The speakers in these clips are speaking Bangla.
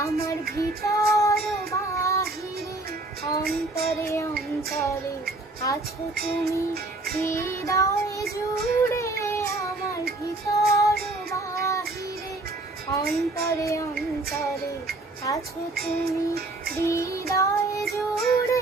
আমার ভিতর বাহিরে অন্তরে অন্তরে আছো তুমি হৃদয় জুড়ে। আমার ভিতর বাহিরে অন্তরে অন্তরে আছো তুমি হৃদয় জুড়ে।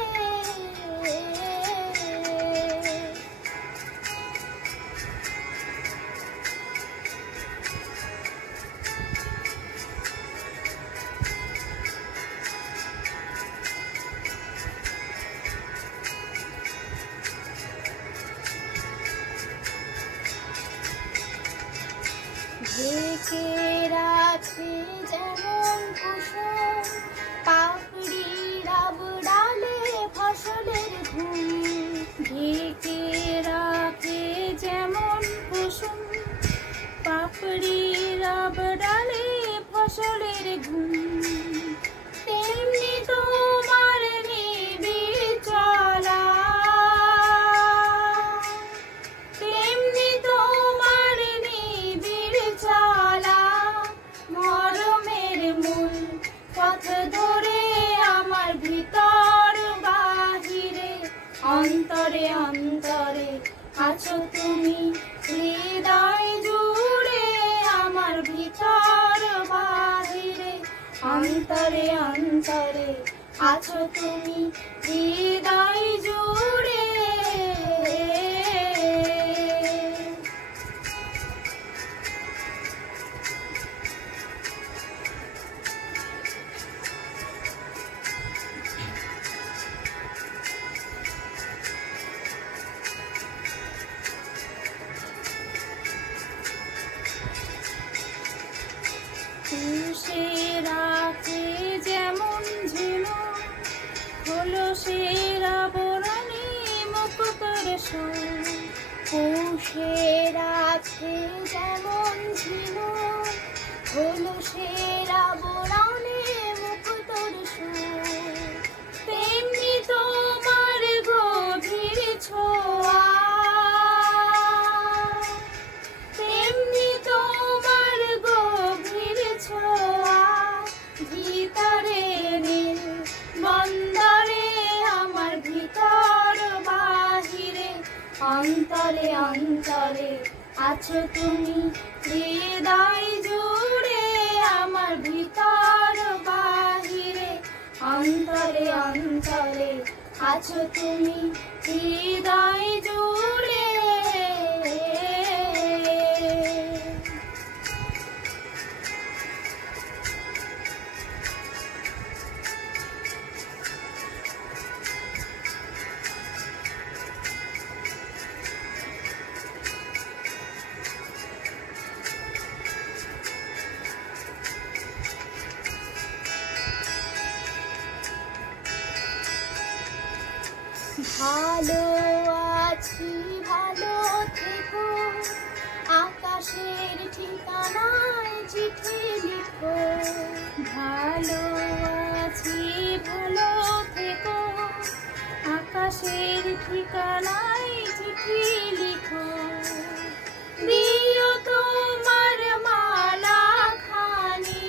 ঢেকে রাখে যেমন কুসুম পাপড়ির আবডালে ফসলের ঘুম। ঢেকে রাখে যেমন কুসুম পাপড়ির আবডালে ফসলের ঘুম। তেমনি তোমার নিবিড় চলা, তেমনি তোমার নিবিড় চলা মরমের মূল পথ ধরে। আমার ভিতর বাহিরে অন্তরে অন্তরে আছো তুমি হৃদয় জুড়ে। আমার ভিতর বাহিরে অন্তরে অন্তরে আছো তুমি হৃদয় জুড়ে। পুষে রাখে যেমন ঝিনুক হলো সের আবরণে মুকুটের সুর। পুষে রাখে যেমন ঝিনুক হলো সের আবরণে মুকুটের সুর। তেমনি তোমার গভীর ছোঁয়া, তেমনি তোমার গভীর ছোঁয়া ভিতরে নীল বন্দরে। আমার ভিতর বাহিরে অন্তরে অন্তরে আছো তুমি হৃদয় জুড়ে। আমার ভিতর বাহিরে অন্তরে অন্তরে আছো তুমি হৃদয় জুড়ে। ভালো আছি ভালো থেকো আকাশের ঠিকানায় চিঠি লিখো। ভালো আছি ভালো থেকো আকাশের ঠিকানায় চিঠি লিখো। দিও তোমার মালা খানি,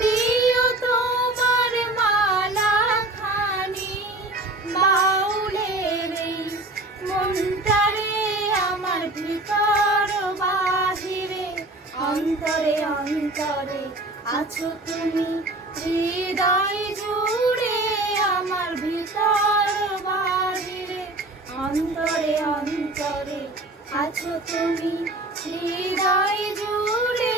দিও তোমার মালা খানি বাউলের এই মনটারে। আমার ভিতর বাহিরে অন্তরে অন্তরে আছো তুমি হৃদয় জুড়ে। আমার ভিতর বাহিরে অন্তরে অন্তরে আছো তুমি হৃদয় জুড়ে।